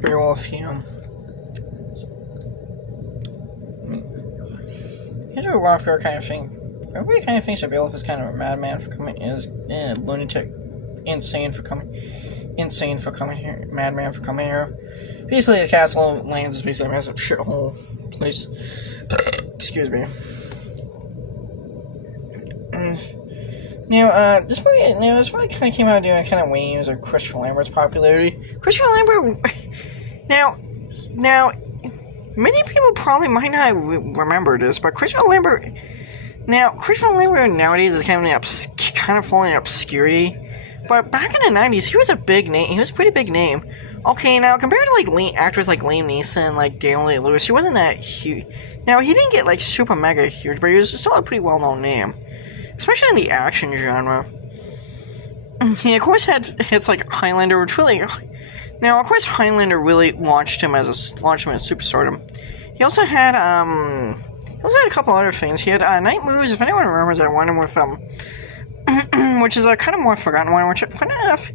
Beowulf here. Here's what Hrothgar kind of think. Everybody kind of thinks that Beowulf is kind of a madman for coming, lunatic, insane for coming here, madman for coming here. Basically, the castle lands is basically a massive shithole place. Excuse me. This movie kind of came out doing kind of waves of Christopher Lambert's popularity. Christopher Lambert. Now, many people probably might not remember this, but Christopher Lambert nowadays is kind of falling in obscurity. But back in the 90s, he was a big name. He was a pretty big name. Okay, now compared to like actors like Liam Neeson, like Daniel Day-Lewis, he wasn't that huge. Now he didn't get like super mega huge, but he was still a pretty well-known name, especially in the action genre. He of course had hits like Highlander, which really. Now, of course, Highlander really launched him as a superstardom. He also had a couple other things. He had Night Moves, if anyone remembers that one with which is a kind of more forgotten one, which fun enough.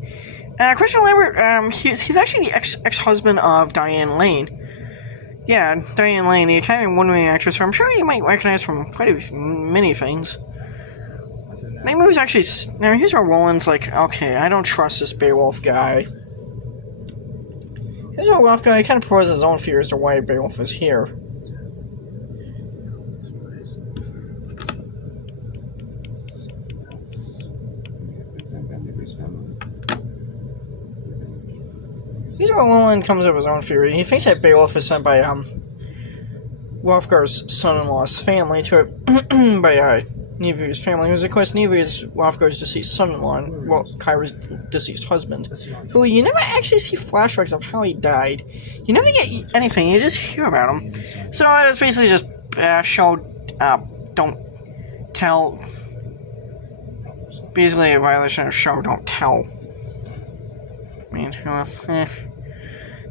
Christopher Lambert, he's actually the ex-husband of Diane Lane. Yeah, Diane Lane, the kind of one-way actress, who I'm sure you might recognize from quite many things. Night Moves actually. Now here's where Roland's like, okay, I don't trust this Beowulf guy. Here's where Beowulf guy kind of proposes his own fear as to why Beowulf is here. Here's where Roland comes up with his own theory. He thinks that Beowulf is sent by Hrothgar's son-in-law's family to by Nivi's family, who's of course Nivi is Hrothgar's deceased son-in-law and Kyra's deceased husband, who you never actually see flashbacks of how he died. You never get anything, you just hear about him. So it's basically just show, don't tell. Basically a violation of show, don't tell. I mean,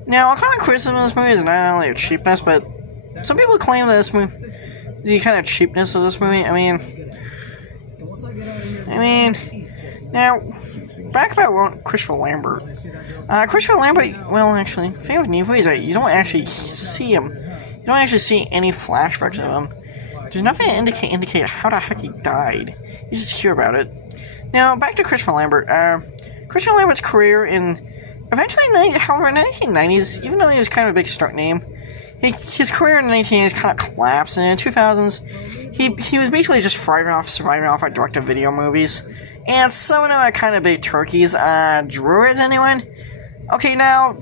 Now, a common criticism of this movie is not only a cheapness, but some people claim that this movie, the kind of cheapness of this movie. I mean, now, back about Christopher Lambert. Christopher Lambert, well, actually, the thing with Nevo is that you don't actually see him. You don't actually see any flashbacks of him. There's nothing to indicate how the heck he died. You just hear about it. Now, back to Christopher Lambert. Christopher Lambert's career eventually, however, in the 1990s, even though he was kind of a big start name, his career in the 1980s kind of collapsed, and in the 2000s, he was basically just surviving off of direct-to-video movies, and some of them are kind of big turkeys. Druids, anyone? Okay, now,